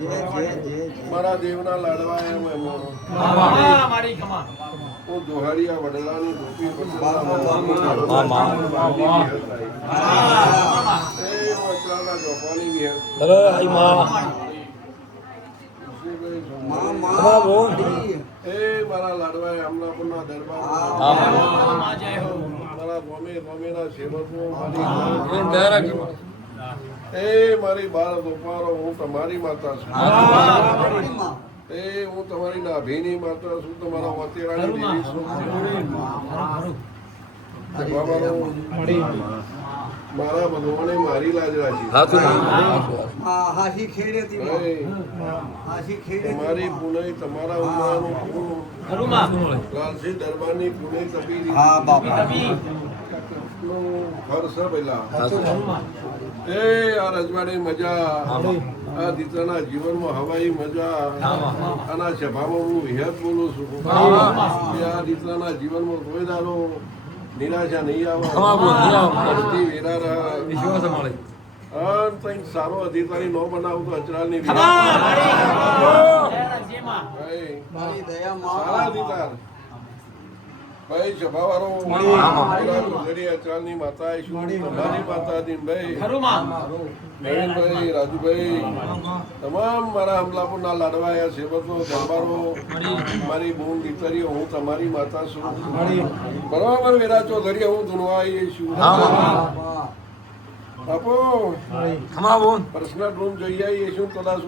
મારા દેવના લાડવા એમ એમનો મારી ખમા હું દોહારિયા વડલાની વાહ. એ મારા લાડવા અમલાપુરના દરબાર મારા ગોમે ગોમેના સેવકો મારી. એ મારી બાર ગોપારો હું તમારી માતા છું. એ હું તમારી નાભીની માતા છું તમારા વતેરાની દેવી છું. મારા ભગવાને મારી લાજ રાખી. હાથું માં. હાસી ખેડેતી એ હાસી ખેડેતી તમારી ઉમરાનું લાલજી દરબારની પુણે તપી હા બાપા. કભી નું ઘર છે પેલા એ આ રજવાડી મજા. આ દીકરાના જીવનમાં હવાઈ મજા. આના સભામાં હું વિહત બોલું છું. આ દીકરાના જીવનમાં કોઈ દાડો નિરાશા નહીં આવે. વેરા વિશ્વાસ મળે કંઈક સારો અધિકારી ન બનાવું તો અચરાલની સારા અધિકાર. ભાઈ સભાવાળો અચરાલની માતા. તમારી માતા દીનભાઈ. નવીનભાઈ રાજુભાઈ. તમામ મારા અમલાપુરના લાડવાયા સેવકો દરબારો. મારી બહુ દીકરીઓ હું તમારી માતા છું. બરાબર વેરાચો ચૌધરી હું ધૂનવાઈ છું. બાપા આપો. પર્સનલ રૂમ જઈ આવીએ છું કદાચ